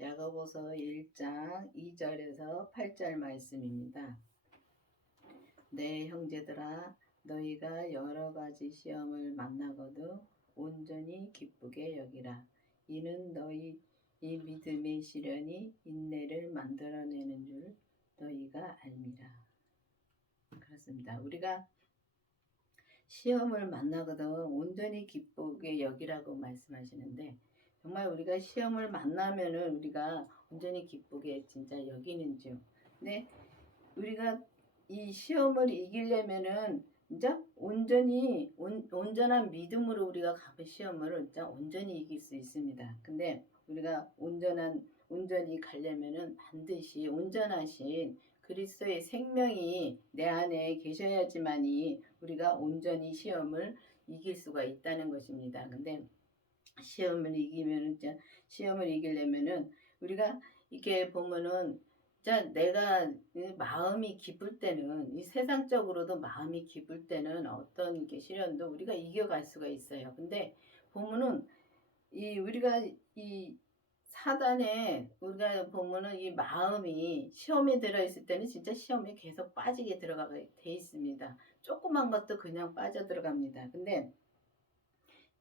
야고보서 1장 2절에서 8절 말씀입니다. 내 형제들아 너희가 여러 가지 시험을 만나거든 온전히 기쁘게 여기라. 이는 너희 이 믿음의 시련이 인내를 만들어내는 줄 너희가 알미라. 그렇습니다. 우리가 시험을 만나거든 온전히 기쁘게 여기라고 말씀하시는데, 정말 우리가 시험을 만나면은 우리가 온전히 기쁘게 진짜 여기는지요. 근데 우리가 이 시험을 이기려면은 진짜 온전한 믿음으로 우리가 그 시험을 진짜 온전히 이길 수 있습니다. 근데 우리가 온전히 가려면은 반드시 온전하신 그리스도의 생명이 내 안에 계셔야지만이 우리가 온전히 시험을 이길 수가 있다는 것입니다. 근데 시험을 이기려면은 우리가 이렇게 보면은 자, 내가 마음이 기쁠 때는, 이 세상적으로도 마음이 기쁠 때는 어떤 이렇게 시련도 우리가 이겨갈 수가 있어요. 근데 보면은 우리가 이 사단에 우리가 보면은 이 마음이 시험에 들어있을 때는 진짜 시험에 계속 빠지게 들어가게 돼 있습니다. 조그만 것도 그냥 빠져 들어갑니다. 근데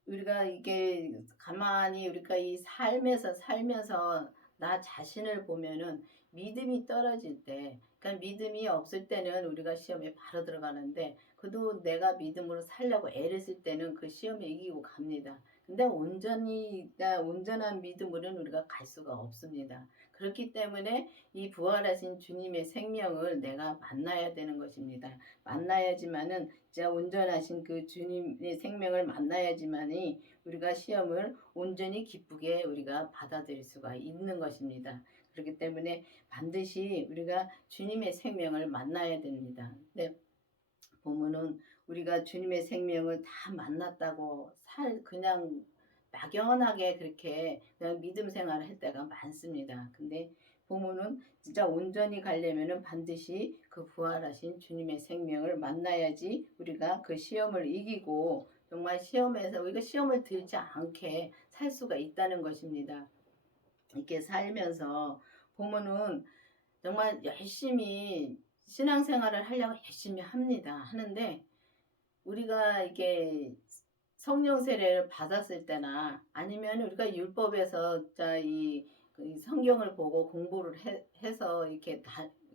우리가 이게 가만히 우리가 이 삶에서 살면서 나 자신을 보면은 믿음이 떨어질 때, 그러니까 믿음이 없을 때는 우리가 시험에 바로 들어가는데, 그래도 내가 믿음으로 살려고 애를 쓸 때는 그 시험에 이기고 갑니다. 근데 온전한 믿음으로는 우리가 갈 수가 없습니다. 그렇기 때문에 이 부활하신 주님의 생명을 내가 만나야 되는 것입니다. 만나야지만은 진짜 온전하신 그 주님의 생명을 만나야지만이 우리가 시험을 온전히 기쁘게 우리가 받아들일 수가 있는 것입니다. 그렇기 때문에 반드시 우리가 주님의 생명을 만나야 됩니다. 네. 보면은 우리가 주님의 생명을 다 만났다고 그냥 막연하게 그렇게 그냥 믿음 생활을 할 때가 많습니다. 근데 보면은 진짜 온전히 가려면은 반드시 그 부활하신 주님의 생명을 만나야지 우리가 그 시험을 이기고 정말 시험에서 우리가 시험을 들지 않게 살 수가 있다는 것입니다. 이렇게 살면서 보면은 정말 열심히 신앙생활을 하려고 열심히 하는데 우리가 이게 성령 세례를 받았을 때나 아니면 우리가 율법에서 그 성경을 보고 공부를 해서 이렇게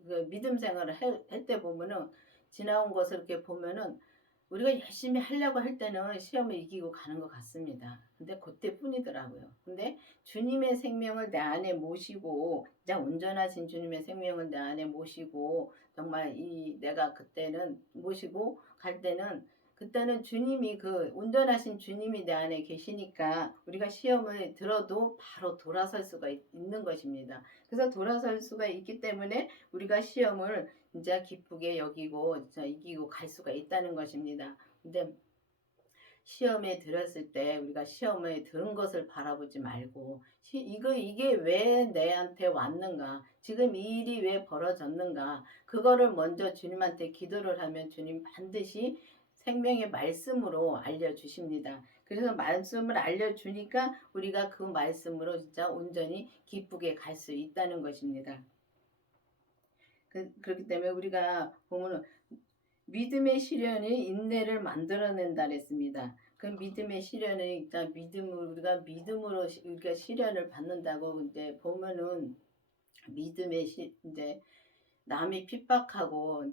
그 믿음 생활을 할 때 보면은 지나온 것을 이렇게 보면은 우리가 열심히 하려고 할 때는 시험을 이기고 가는 것 같습니다. 근데 그때뿐이더라고요. 근데 주님의 생명을 내 안에 모시고, 진짜 온전하신 주님의 생명을 내 안에 모시고, 정말 내가 그때는 모시고 갈 때는, 그때는 주님이 그 온전하신 주님이 내 안에 계시니까 우리가 시험을 들어도 바로 돌아설 수가 있는 것입니다. 그래서 돌아설 수가 있기 때문에 우리가 시험을 진짜 기쁘게 여기고 진짜 이기고 갈 수가 있다는 것입니다. 근데 시험에 들었을 때 우리가 시험에 들은 것을 바라보지 말고 이게 왜 내한테 왔는가, 지금 이 일이 왜 벌어졌는가, 그거를 먼저 주님한테 기도를 하면 주님 반드시 생명의 말씀으로 알려주십니다. 그래서 말씀을 알려주니까 우리가 그 말씀으로 진짜 온전히 기쁘게 갈 수 있다는 것입니다. 그렇기 때문에 우리가 보면 믿음의 시련이 인내를 만들어낸다 그랬습니다. 그 믿음의 시련을 일단 우리가 믿음으로 우리가 시련을 받는다고 이제 보면은 이제 남이 핍박하고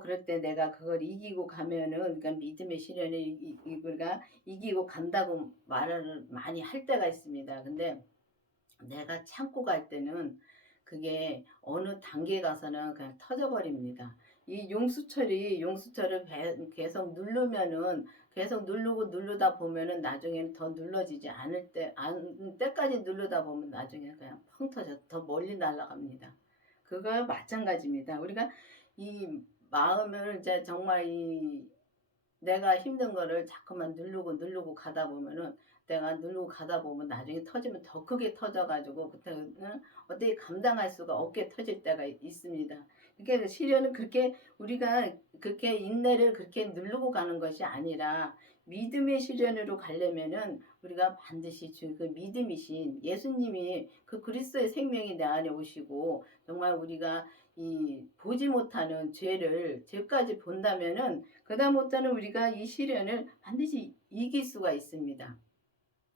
그럴 때 내가 그걸 이기고 가면은, 그러니까 믿음의 시련을 우리가 이기고 간다고 말을 많이 할 때가 있습니다. 근데 내가 참고 갈 때는 그게 어느 단계 가서는 그냥 터져버립니다. 이 용수철을 계속 누르면은 계속 누르다 보면은 나중에는 더 눌러지지 않을 때까지 누르다 보면 나중에 그냥 펑 터져 더 멀리 날아갑니다. 그거 마찬가지입니다. 우리가 이 마음을 이제 정말 내가 힘든 거를 자꾸만 누르고 가다 보면은, 내가 누르고 가다 보면 나중에 터지면 더 크게 터져가지고 그때는 어떻게 감당할 수가 없게 터질 때가 있습니다. 그러니까 시련은 그렇게 우리가 그렇게 인내를 그렇게 누르고 가는 것이 아니라 믿음의 시련으로 가려면은 우리가 반드시 그 믿음이신 예수님이 그 그리스도의 생명이 내 안에 오시고 정말 우리가 이 보지 못하는 죄까지 본다면은 그다음부터는 우리가 이 시련을 반드시 이길 수가 있습니다.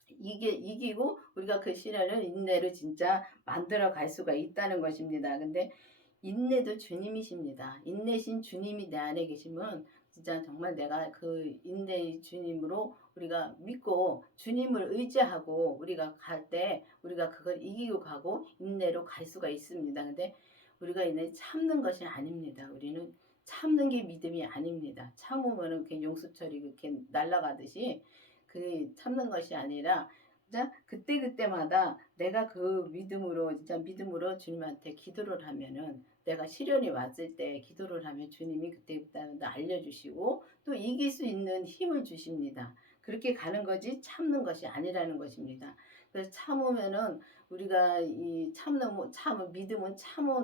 이기고 우리가 그 시련을 인내로 진짜 만들어 갈 수가 있다는 것입니다. 근데 인내도 주님이십니다. 인내신 주님이 내 안에 계시면 진짜 정말 내가 그 인내의 주님으로 우리가 믿고 주님을 의지하고 우리가 갈 때 우리가 그걸 이기고 가고 인내로 갈 수가 있습니다. 근데 우리가 이제 참는 것이 아닙니다. 우리는 참는 게 믿음이 아닙니다. 참으면은 그 용수철이 그렇게 날아가듯이 그 참는 것이 아니라 진짜 그때그때마다 내가 그 믿음으로 진짜 믿음으로 주님한테 기도를 하면은 내가 시련이 왔을 때 기도를 하면 주님이 그때그때마다 알려주시고 또 이길 수 있는 힘을 주십니다. 그렇게 가는 거지 참는 것이 아니라는 것입니다. 그래서 참으면은 우리가 이 믿음은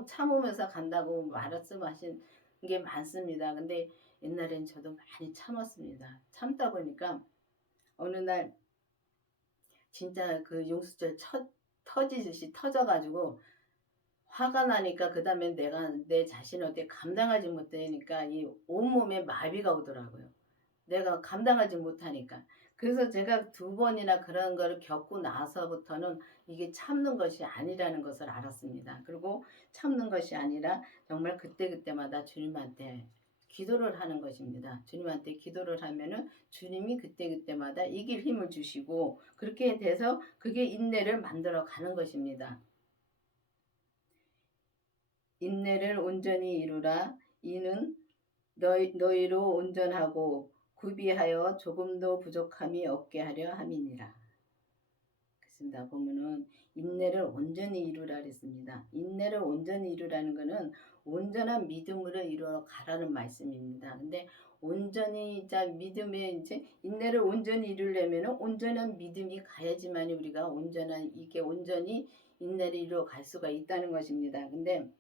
참으면서 간다고 말씀하신 게 많습니다. 근데 옛날엔 저도 많이 참았습니다. 참다 보니까 어느 날 진짜 그 용수철 터지듯이 터져가지고 화가 나니까 그 다음에 내가 내 자신을 어떻게 감당하지 못하니까 이 온몸에 마비가 오더라고요. 내가 감당하지 못하니까. 그래서 제가 2번이나 그런 거를 겪고 나서부터는 이게 참는 것이 아니라는 것을 알았습니다. 그리고 참는 것이 아니라 정말 그때그때마다 주님한테 기도를 하는 것입니다. 주님한테 기도를 하면은 주님이 그때그때마다 이길 힘을 주시고 그렇게 돼서 그게 인내를 만들어 가는 것입니다. 인내를 온전히 이루라. 이는 너희로 온전하고 구비하여 조금도 부족함이 없게 하려 함이니라. 그렇습니다. 보면은 인내를 온전히 이루라 그랬습니다. 인내를 온전히 이루라는 것은 온전한 믿음으로 이루어 가라는 말씀입니다. 근데 온전히 믿음에 이제 인내를 온전히 이루려면은 온전한 믿음이 가야지만 우리가 온전히 인내를 이루어 갈 수가 있다는 것입니다. 근데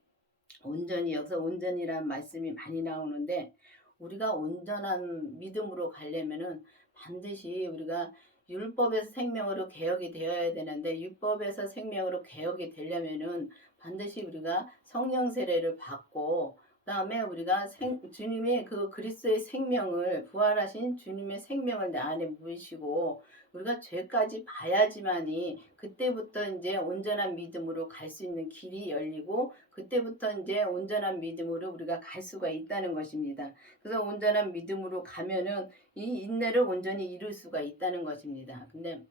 여기서 온전이란 말씀이 많이 나오는데 우리가 온전한 믿음으로 가려면은 반드시 우리가 율법에서 생명으로 개혁이 되어야 되는데 율법에서 생명으로 개혁이 되려면은 반드시 우리가 성령 세례를 받고 그다음에 우리가 주님의 그 그리스도의 생명을 부활하신 주님의 생명을 내 안에 모시고 우리가 죄까지 봐야지만이 그때부터 이제 온전한 믿음으로 갈 수 있는 길이 열리고 그때부터 이제 온전한 믿음으로 우리가 갈 수가 있다는 것입니다. 그래서 온전한 믿음으로 가면은 이 인내를 온전히 이룰 수가 있다는 것입니다. 근데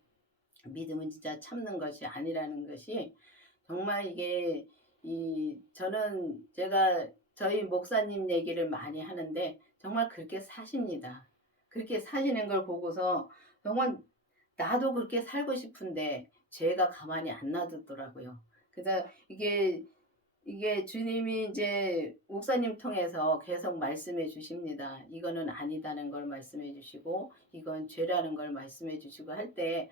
믿음은 진짜 참는 것이 아니라는 것이 정말 이게 제가 저희 목사님 얘기를 많이 하는데 정말 그렇게 사십니다. 그렇게 사시는 걸 보고서 정말 나도 그렇게 살고 싶은데 죄가 가만히 안 놔두더라고요. 그래서 이게 주님이 이제 목사님 통해서 계속 말씀해 주십니다. 이거는 아니다는 걸 말씀해 주시고 이건 죄라는 걸 말씀해 주시고 할 때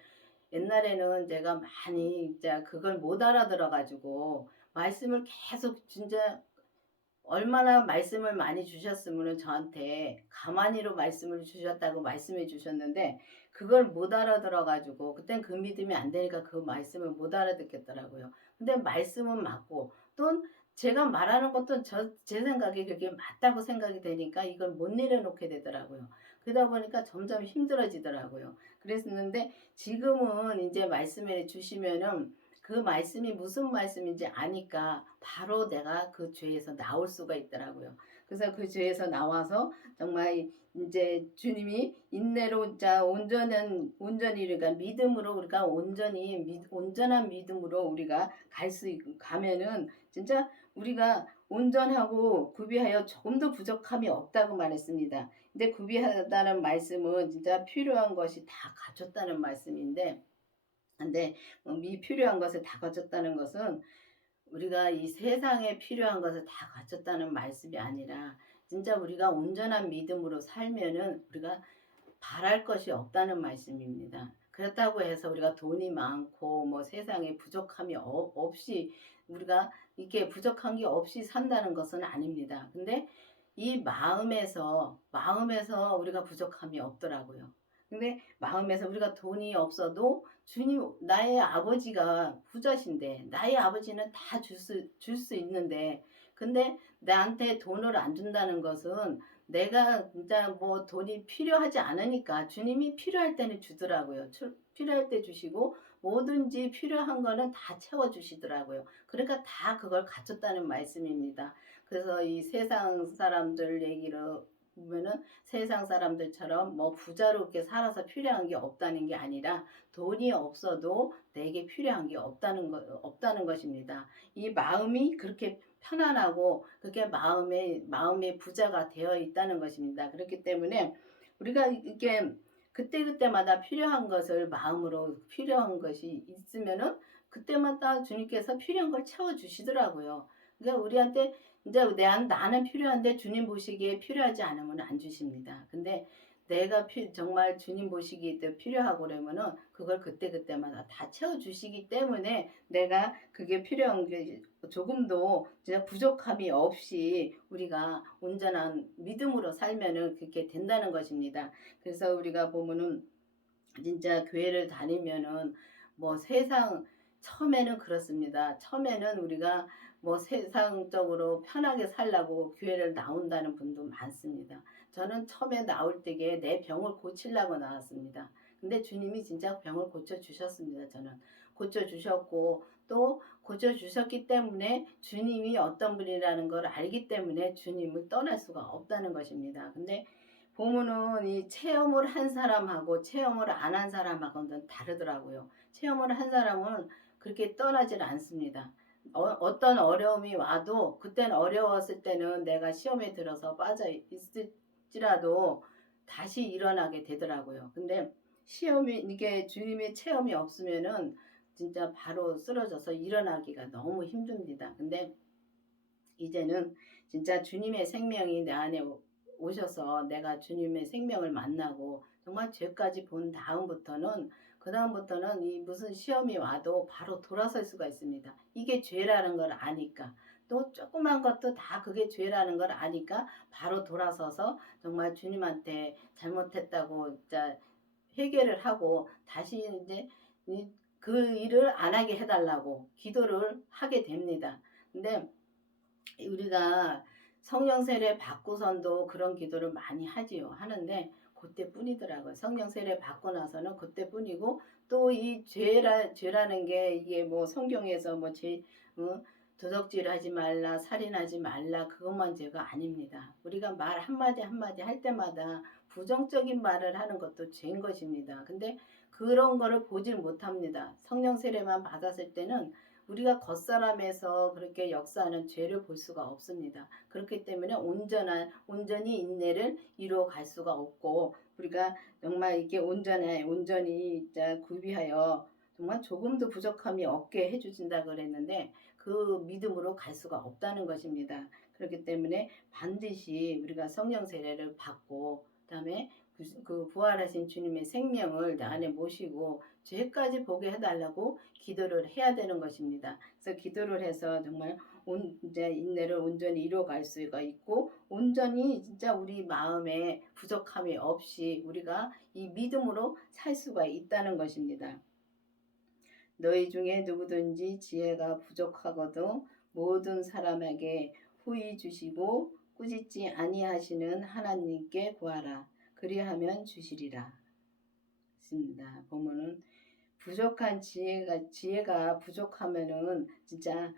옛날에는 제가 많이 진짜 그걸 못 알아들어 가지고 말씀을 계속 진짜 얼마나 말씀을 많이 주셨으면 저한테 가만히로 말씀을 주셨다고 말씀해 주셨는데 그걸 못 알아들어 가지고 그땐 그 믿음이 안 되니까 그 말씀을 못 알아듣겠더라고요. 근데 말씀은 맞고 또 제가 말하는 것도 제 생각에 그게 맞다고 생각이 되니까 이걸 못 내려놓게 되더라고요. 그러다 보니까 점점 힘들어지더라고요. 그랬는데 지금은 이제 말씀해 주시면은 그 말씀이 무슨 말씀인지 아니까 바로 내가 그 죄에서 나올 수가 있더라고요. 그래서 그 죄에서 나와서 정말 이제 주님이 인내로 온전히 우리가 믿음으로 우리가 온전한 믿음으로 우리가 가면은 진짜 우리가 온전하고 구비하여 조금도 부족함이 없다고 말했습니다. 근데 구비하다는 말씀은 진짜 필요한 것이 다 갖췄다는 말씀인데 근데 필요한 것을 다 갖췄다는 것은 우리가 이 세상에 필요한 것을 다 갖췄다는 말씀이 아니라 진짜 우리가 온전한 믿음으로 살면은 우리가 바랄 것이 없다는 말씀입니다. 그렇다고 해서 우리가 돈이 많고 뭐 세상에 부족함이 없이 우리가 이렇게 부족한 게 없이 산다는 것은 아닙니다. 근데 이 마음에서 우리가 부족함이 없더라고요. 근데 마음에서 우리가 돈이 없어도 주님, 나의 아버지가 부자신데, 나의 아버지는 다 줄 수 있는데, 근데 나한테 돈을 안 준다는 것은 내가 진짜 뭐 돈이 필요하지 않으니까 주님이 필요할 때는 주더라고요. 필요할 때 주시고 뭐든지 필요한 거는 다 채워주시더라고요. 그러니까 다 그걸 갖췄다는 말씀입니다. 그래서 이 세상 사람들 얘기를 보면은 세상 사람들처럼 뭐 부자롭게 살아서 필요한 게 없다는 게 아니라 돈이 없어도 내게 필요한 게 없다는 것입니다. 이 마음이 그렇게 편안하고 그게 마음의 부자가 되어 있다는 것입니다. 그렇기 때문에 우리가 이게 그때그때마다 필요한 것을 마음으로 필요한 것이 있으면은 그때마다 주님께서 필요한 걸 채워 주시더라고요. 그러니까 우리한테 이제 나는 필요한데 주님 보시기에 필요하지 않으면 안 주십니다. 근데 내가 정말 주님 보시기에 필요하고 그러면은 그걸 그때그때마다 다 채워주시기 때문에 내가 그게 필요한 게 조금도 진짜 부족함이 없이 우리가 온전한 믿음으로 살면은 그렇게 된다는 것입니다. 그래서 우리가 보면은 진짜 교회를 다니면은 뭐 세상 처음에는 그렇습니다. 처음에는 우리가 뭐 세상적으로 편하게 살라고 교회를 나온다는 분도 많습니다. 저는 처음에 나올 때에 내 병을 고치려고 나왔습니다. 근데 주님이 진짜 병을 고쳐 주셨습니다. 저는 고쳐 주셨고 또 고쳐 주셨기 때문에 주님이 어떤 분이라는 걸 알기 때문에 주님을 떠날 수가 없다는 것입니다. 근데 보면은 이 체험을 한 사람하고 체험을 안 한 사람하고는 다르더라고요. 체험을 한 사람은 그렇게 떠나질 않습니다. 어떤 어려움이 와도 그땐 어려웠을 때는 내가 시험에 들어서 빠져 있을지라도 다시 일어나게 되더라고요. 근데 시험이 이게 주님의 체험이 없으면은 진짜 바로 쓰러져서 일어나기가 너무 힘듭니다. 근데 이제는 진짜 주님의 생명이 내 안에 오셔서 내가 주님의 생명을 만나고 정말 죄까지 본 다음부터는 그다음부터는 이 무슨 시험이 와도 바로 돌아설 수가 있습니다. 이게 죄라는 걸 아니까 또 조그만 것도 다 그게 죄라는 걸 아니까 바로 돌아서서 정말 주님한테 잘못했다고 진짜 회개를 하고 다시 이제 그 일을 안 하게 해달라고 기도를 하게 됩니다. 근데 우리가 성령 세례 받고선도 그런 기도를 많이 하지요. 하는데 그때뿐이더라고요. 성령 세례 받고 나서는 그때뿐이고 또 이 죄라는 게 이게 뭐 성경에서 뭐 도적질하지 말라, 살인하지 말라 그것만 죄가 아닙니다. 우리가 말 한마디 한마디 할 때마다 부정적인 말을 하는 것도 죄인 것입니다. 근데 그런 거를 보질 못합니다. 성령 세례만 받았을 때는 우리가 겉사람에서 그렇게 역사하는 죄를 볼 수가 없습니다. 그렇기 때문에 온전히 인내를 이루어 갈 수가 없고 우리가 정말 이게 온전히 구비하여 정말 조금도 부족함이 없게 해주신다 그랬는데 그 믿음으로 갈 수가 없다는 것입니다. 그렇기 때문에 반드시 우리가 성령 세례를 받고 그다음에 그 부활하신 주님의 생명을 내 안에 모시고 죄까지 보게 해달라고 기도를 해야 되는 것입니다. 그래서 기도를 해서 정말 이제 인내를 온전히 이루어갈 수가 있고 온전히 진짜 우리 마음에 부족함이 없이 우리가 이 믿음으로 살 수가 있다는 것입니다. 너희 중에 누구든지 지혜가 부족하거든 모든 사람에게 후히 주시고 꾸짖지 아니하시는 하나님께 구하라. 그리하면 주시리라. 있습니다. 보면은 부족한 지혜가 부족하면은 진짜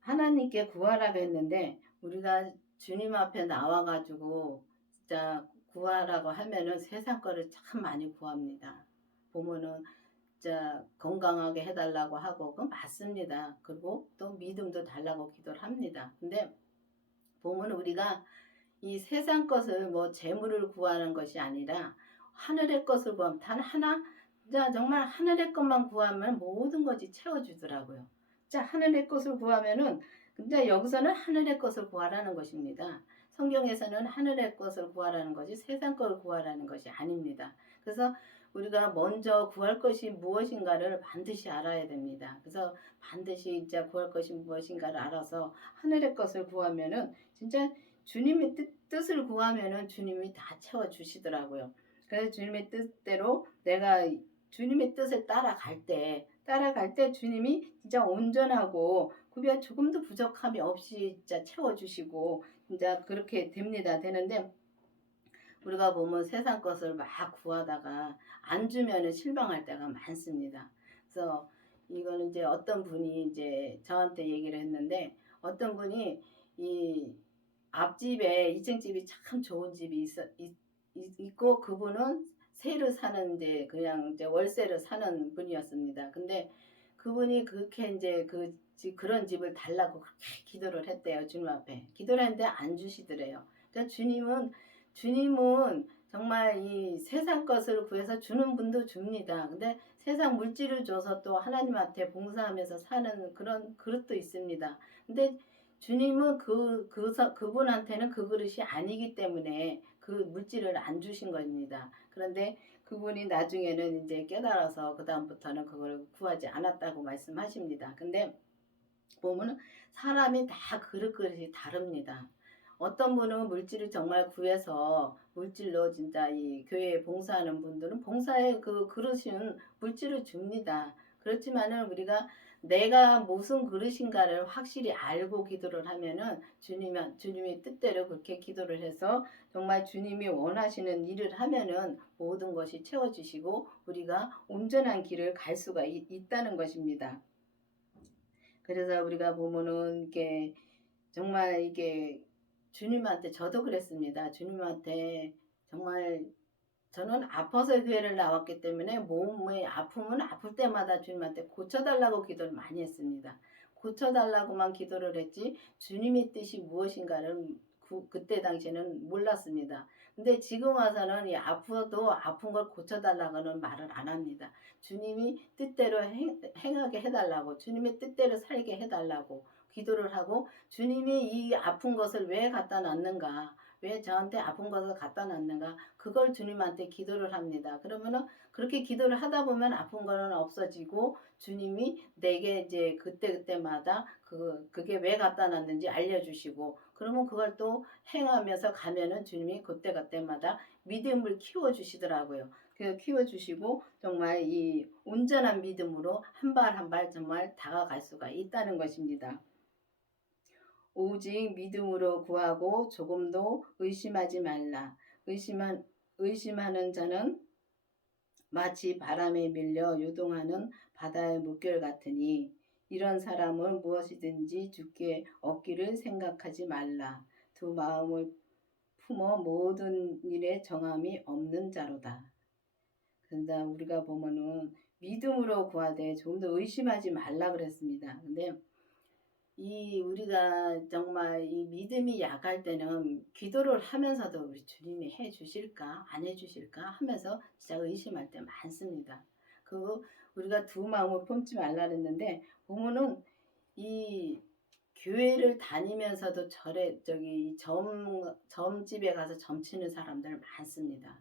하나님께 구하라고 했는데 우리가 주님 앞에 나와가지고 진짜 구하라고 하면은 세상 거를 참 많이 구합니다. 보면은 진짜 건강하게 해달라고 하고 그건 맞습니다. 그리고 또 믿음도 달라고 기도를 합니다. 근데 보면 우리가 이 세상 것을 뭐 재물을 구하는 것이 아니라 하늘의 것을 구하면 단 하나 자 정말 하늘의 것만 구하면 모든 것이 채워주더라고요. 자 하늘의 것을 구하면은 근데 여기서는 하늘의 것을 구하라는 것입니다. 성경에서는 하늘의 것을 구하라는 것이 세상 것을 구하라는 것이 아닙니다. 그래서 우리가 먼저 구할 것이 무엇인가를 반드시 알아야 됩니다. 그래서 반드시 이제 구할 것이 무엇인가를 알아서 하늘의 것을 구하면은 진짜 주님의 뜻을 구하면은 주님이 다 채워 주시더라고요. 그래서 주님의 뜻대로 내가 주님의 뜻을 따라갈 때 주님이 진짜 온전하고 구비가 조금도 부족함이 없이 진짜 채워주시고 진짜 그렇게 되는데 우리가 보면 세상 것을 막 구하다가 안 주면은 실망할 때가 많습니다. 그래서 이거는 이제 어떤 분이 이제 저한테 얘기를 했는데 어떤 분이 이 앞집에 2층 집이 참 좋은 집이 있고 그분은 세를 사는 이제 그냥 이제 월세를 사는 분이었습니다. 근데 그분이 그렇게 이제 그런 집을 달라고 그렇게 기도를 했대요. 주님 앞에. 기도를 했는데 안 주시더래요. 그러니까 주님은 정말 이 세상 것을 구해서 주는 분도 줍니다. 근데 세상 물질을 줘서 또 하나님한테 봉사하면서 사는 그런 그릇도 있습니다. 근데 주님은 그분한테는 그 그릇이 아니기 때문에 그 물질을 안 주신 겁니다. 그런데 그분이 나중에는 이제 깨달아서 그다음부터는 그걸 구하지 않았다고 말씀하십니다. 근데 보면은 사람이 다 그릇이 다릅니다. 어떤 분은 물질을 정말 구해서 물질로 진짜 이 교회에 봉사하는 분들은 봉사의 그 그릇은 물질을 줍니다. 그렇지만은 우리가 내가 무슨 그릇인가를 확실히 알고 기도를 하면은 주님의 뜻대로 그렇게 기도를 해서 정말 주님이 원하시는 일을 하면은 모든 것이 채워지시고 우리가 온전한 길을 갈 수가 있다는 것입니다. 그래서 우리가 보면은 이게 정말 이게 주님한테 저도 그랬습니다. 주님한테 정말 저는 아파서 교회를 나왔기 때문에 몸의 아픔은 아플 때마다 주님한테 고쳐달라고 기도를 많이 했습니다. 고쳐달라고만 기도를 했지 주님의 뜻이 무엇인가를 그때 당시에는 몰랐습니다. 근데 지금 와서는 이 아파도 아픈 걸 고쳐달라고는 말을 안 합니다. 주님이 뜻대로 행하게 해달라고 주님의 뜻대로 살게 해달라고 기도를 하고 주님이 이 아픈 것을 왜 갖다 놨는가 왜 저한테 아픈 것을 갖다 놨는가 그걸 주님한테 기도를 합니다. 그러면은 그렇게 기도를 하다 보면 아픈 거는 없어지고 주님이 내게 이제 그때마다 그게 왜 갖다 놨는지 알려주시고 그러면 그걸 또 행하면서 가면은 주님이 그때마다 믿음을 키워주시더라고요. 그래서 키워주시고 정말 이 온전한 믿음으로 한 발 한 발 정말 다가갈 수가 있다는 것입니다. 오직 믿음으로 구하고 조금도 의심하지 말라. 의심하는 자는 마치 바람에 밀려 요동하는 바다의 물결 같으니 이런 사람은 무엇이든지 주께 얻기를 생각하지 말라. 두 마음을 품어 모든 일에 정함이 없는 자로다. 그런데 우리가 보면은 믿음으로 구하되 조금 더 의심하지 말라 그랬습니다. 근데 우리가 정말 이 믿음이 약할 때는 기도를 하면서도 우리 주님이 해 주실까 안 해 주실까 하면서 진짜 의심할 때 많습니다. 그 우리가 두 마음을 품지 말라 그랬는데 보면은 이 교회를 다니면서도 점집에 가서 점치는 사람들 많습니다.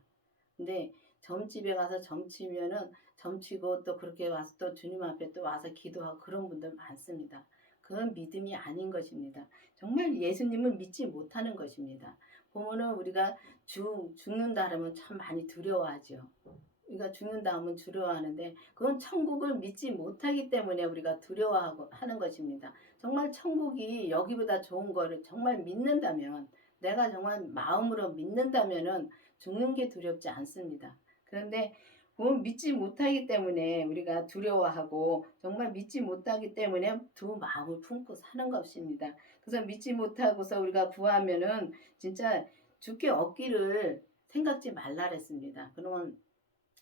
근데 점집에 가서 점치면은 점치고 또 그렇게 와서 또 주님 앞에 또 와서 기도하고 그런 분들 많습니다. 그건 믿음이 아닌 것입니다. 정말 예수님을 믿지 못하는 것입니다. 보면은 우리가 죽는다 하면 참 많이 두려워하죠. 우리가 죽는다 하면 두려워하는데 그건 천국을 믿지 못하기 때문에 우리가 두려워하고 하는 것입니다. 정말 천국이 여기보다 좋은 거를 정말 믿는다면 내가 정말 마음으로 믿는다면은 죽는 게 두렵지 않습니다. 그런데 그건 믿지 못하기 때문에 우리가 두려워하고 정말 믿지 못하기 때문에 두 마음을 품고 사는 것입니다. 그래서 믿지 못하고서 우리가 구하면은 진짜 주께 얻기를 생각지 말라 그랬습니다. 그러면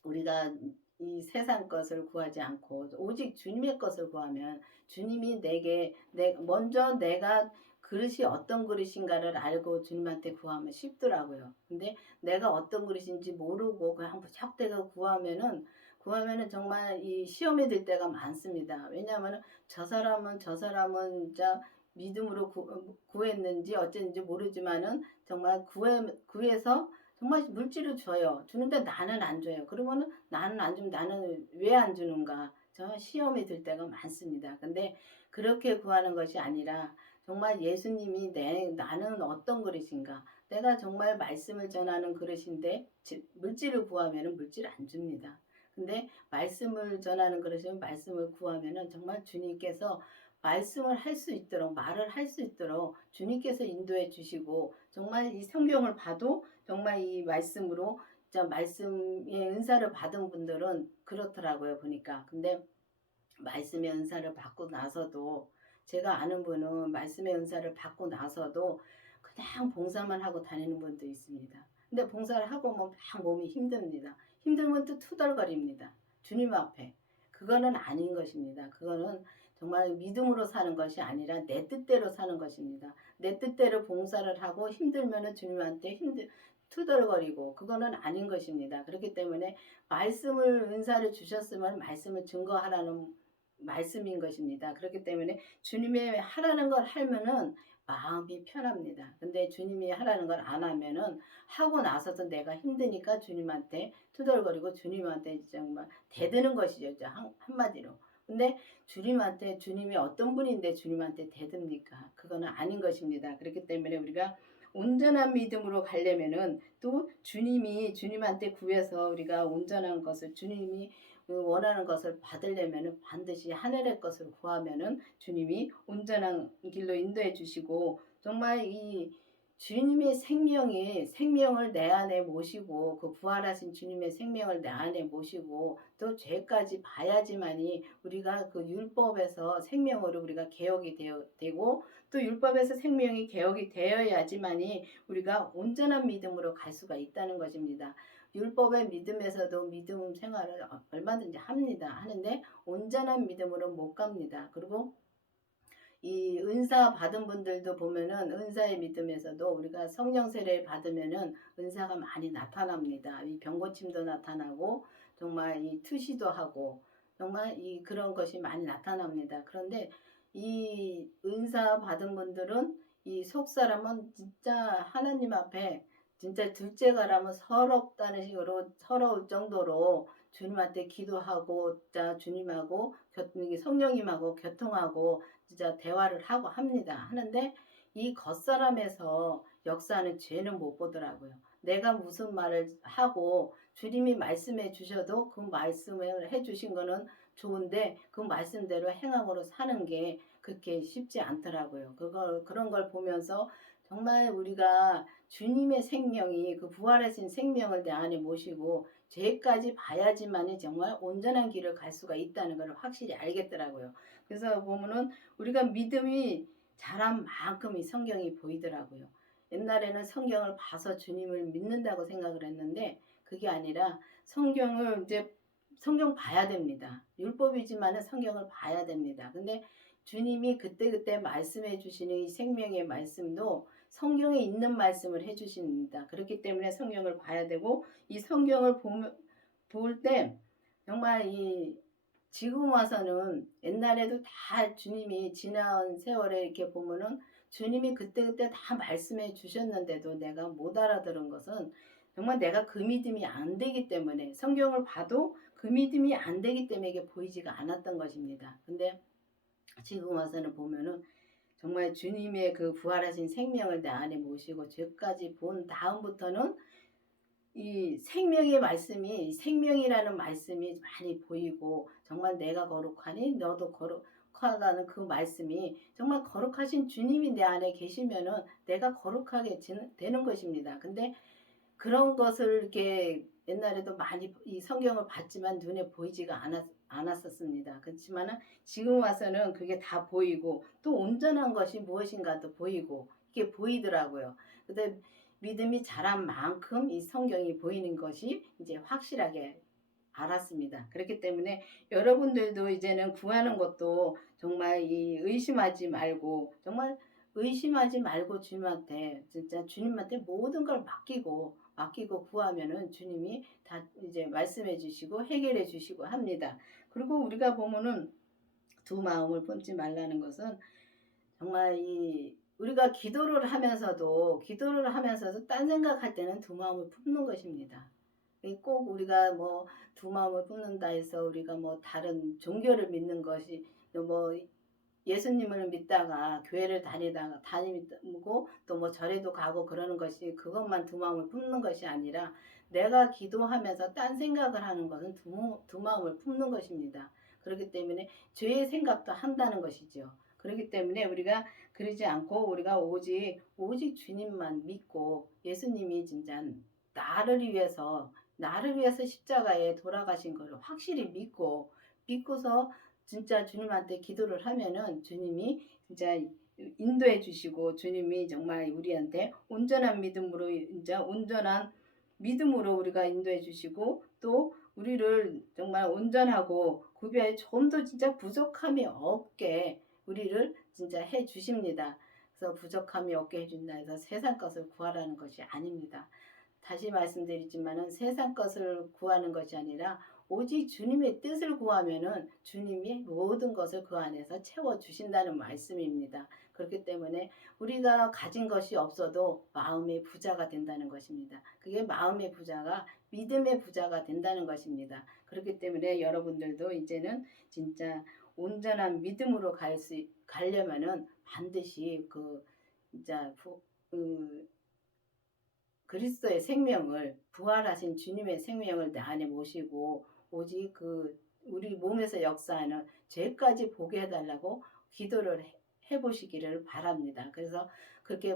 우리가 이 세상 것을 구하지 않고 오직 주님의 것을 구하면 주님이 먼저 내가 그릇이 어떤 그릇인가를 알고 주님한테 구하면 쉽더라고요. 근데 내가 어떤 그릇인지 모르고 그냥 무작대고 구하면은 정말 이 시험에 들 때가 많습니다. 왜냐하면 저 사람은 진짜 믿음으로 구했는지 어쨌는지 모르지만은 정말 구해서 정말 물질을 줘요. 주는데 나는 안 줘요. 그러면은 나는 안 주면 나는 왜 안 주는가? 정말 시험이 들 때가 많습니다. 근데 그렇게 구하는 것이 아니라 정말 예수님이 나는 어떤 그릇인가? 내가 정말 말씀을 전하는 그릇인데 물질을 구하면은 물질을 안 줍니다. 근데 말씀을 전하는 그릇이면 말씀을 구하면은 정말 주님께서 말씀을 할 수 있도록 말을 할 수 있도록 주님께서 인도해 주시고 정말 이 성경을 봐도 정말 이 말씀으로 진짜 말씀의 은사를 받은 분들은 그렇더라고요 보니까. 근데 말씀의 은사를 받고 나서도 제가 아는 분은 말씀의 은사를 받고 나서도 그냥 봉사만 하고 다니는 분도 있습니다. 근데 봉사를 하고 뭐 막 몸이 힘듭니다. 힘들면 또 투덜거립니다. 주님 앞에. 그거는 아닌 것입니다. 그거는 정말 믿음으로 사는 것이 아니라 내 뜻대로 사는 것입니다. 내 뜻대로 봉사를 하고 힘들면은 주님한테 투덜거리고 그거는 아닌 것입니다. 그렇기 때문에 말씀을 은사를 주셨으면 말씀을 증거하라는 말씀인 것입니다. 그렇기 때문에 주님의 하라는 걸 하면은 마음이 편합니다. 근데 주님이 하라는 걸 안 하면은 하고 나서도 내가 힘드니까 주님한테 투덜거리고 주님한테 정말 대드는 것이죠. 한마디로. 근데 주님한테 주님이 어떤 분인데 주님한테 대듭니까? 그거는 아닌 것입니다. 그렇기 때문에 우리가 온전한 믿음으로 가려면은 또 주님한테 구해서 우리가 온전한 것을 주님이 원하는 것을 받으려면은 반드시 하늘의 것을 구하면은 주님이 온전한 길로 인도해 주시고 정말 이 주님의 생명을 내 안에 모시고 그 부활하신 주님의 생명을 내 안에 모시고 또 죄까지 봐야지만이 우리가 그 율법에서 생명으로 우리가 개혁이 되고 또 율법에서 생명이 개혁이 되어야지만이 우리가 온전한 믿음으로 갈 수가 있다는 것입니다. 율법의 믿음에서도 믿음 생활을 얼마든지 합니다. 하는데 온전한 믿음으로 못 갑니다. 그리고 이 은사 받은 분들도 보면은 은사의 믿음에서도 우리가 성령 세례 받으면은 은사가 많이 나타납니다. 이 병고침도 나타나고 정말 이 투시도 하고 정말 이 그런 것이 많이 나타납니다. 그런데 이 은사 받은 분들은 이 속 사람은 진짜 하나님 앞에 진짜 둘째가라면 서럽다는 식으로 서러울 정도로 주님한테 기도하고 진짜 주님하고 성령님하고 교통하고 진짜 대화를 하고 합니다. 하는데 이 겉사람에서 역사하는 죄는 못 보더라고요. 내가 무슨 말을 하고 주님이 말씀해 주셔도 그 말씀을 해 주신 거는 좋은데 그 말씀대로 행함으로 사는 게 그렇게 쉽지 않더라고요. 그런 걸 보면서 정말 우리가 주님의 생명이 그 부활하신 생명을 내 안에 모시고 죄까지 봐야지만이 정말 온전한 길을 갈 수가 있다는 걸 확실히 알겠더라고요. 그래서 보면은 우리가 믿음이 자란 만큼 이 성경이 보이더라고요. 옛날에는 성경을 봐서 주님을 믿는다고 생각을 했는데 그게 아니라 성경을 이제 성경 봐야 됩니다. 율법이지만은 성경을 봐야 됩니다. 근데 주님이 그때그때 말씀해 주시는 이 생명의 말씀도 성경에 있는 말씀을 해 주십니다. 그렇기 때문에 성경을 봐야 되고 이 성경을 볼 때 정말 이 지금 와서는 옛날에도 다 주님이 지난 세월에 이렇게 보면은 주님이 그때그때 다 말씀해 주셨는데도 내가 못 알아들은 것은 정말 내가 그 믿음이 안 되기 때문에 성경을 봐도 그 믿음이 안 되기 때문에 이게 보이지가 않았던 것입니다. 근데 지금 와서는 보면은 정말 주님의 그 부활하신 생명을 내 안에 모시고 죄까지 본 다음부터는 이 생명의 말씀이 생명이라는 말씀이 많이 보이고 정말 내가 거룩하니 너도 거룩하다는 그 말씀이 정말 거룩하신 주님이 내 안에 계시면은 내가 거룩하게 되는 것입니다. 근데 그런 것을 이렇게 옛날에도 많이 이 성경을 봤지만 눈에 보이지가 않았었습니다. 그렇지만은 지금 와서는 그게 다 보이고 또 온전한 것이 무엇인가도 보이고 이게 보이더라고요. 근데 믿음이 자란 만큼 이 성경이 보이는 것이 이제 확실하게 알았습니다. 그렇기 때문에 여러분들도 이제는 구하는 것도 정말 이 의심하지 말고 정말 의심하지 말고 주님한테 진짜 주님한테 모든 걸 맡기고 구하면은 주님이 다 이제 말씀해 주시고 해결해 주시고 합니다. 그리고 우리가 보면은 두 마음을 품지 말라는 것은 정말 이 우리가 기도를 하면서도 딴 생각할 때는 두 마음을 품는 것입니다. 꼭 우리가 뭐 두 마음을 품는다 해서 우리가 뭐 다른 종교를 믿는 것이 뭐 예수님을 믿다가 교회를 다니고 또 뭐 절에도 가고 그러는 것이 그것만 두 마음을 품는 것이 아니라 내가 기도하면서 딴 생각을 하는 것은 두 마음을 품는 것입니다. 그렇기 때문에 죄의 생각도 한다는 것이죠. 그렇기 때문에 우리가 그러지 않고 우리가 오직 주님만 믿고 예수님이 진짜 나를 위해서 십자가에 돌아가신 것을 확실히 믿고서 진짜 주님한테 기도를 하면은 주님이 진짜 인도해 주시고 주님이 정말 우리한테 온전한 믿음으로 우리가 인도해 주시고 또 우리를 정말 온전하고 구비하여 좀 더 진짜 부족함이 없게 우리를 진짜 해 주십니다. 그래서 부족함이 없게 해준다 해서 세상 것을 구하라는 것이 아닙니다. 다시 말씀드리지만은 세상 것을 구하는 것이 아니라 오직 주님의 뜻을 구하면은 주님이 모든 것을 그 안에서 채워 주신다는 말씀입니다. 그렇기 때문에 우리가 가진 것이 없어도 마음의 부자가 된다는 것입니다. 그게 마음의 부자가 믿음의 부자가 된다는 것입니다. 그렇기 때문에 여러분들도 이제는 진짜 온전한 믿음으로 가려면은 반드시 진짜 그리스도의 생명을 부활하신 주님의 생명을 내 안에 모시고 오직 우리 몸에서 역사하는 죄까지 보게 해달라고 기도를 해보시기를 바랍니다. 그래서 그렇게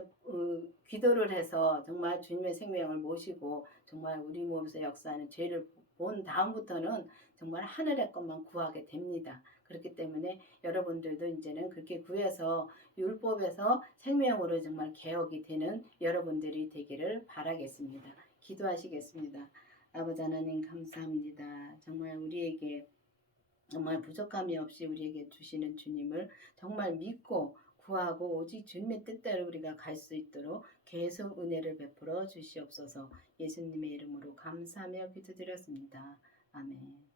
기도를 해서 정말 주님의 생명을 모시고 정말 우리 몸에서 역사하는 죄를 본 다음부터는 정말 하늘의 것만 구하게 됩니다. 그렇기 때문에 여러분들도 이제는 그렇게 구해서 율법에서 생명으로 정말 개혁이 되는 여러분들이 되기를 바라겠습니다. 기도하시겠습니다. 아버지 하나님 감사합니다. 정말 우리에게 정말 부족함이 없이 우리에게 주시는 주님을 정말 믿고 구하고 오직 주님의 뜻대로 우리가 갈 수 있도록 계속 은혜를 베풀어 주시옵소서. 예수님의 이름으로 감사하며 기도드렸습니다. 아멘.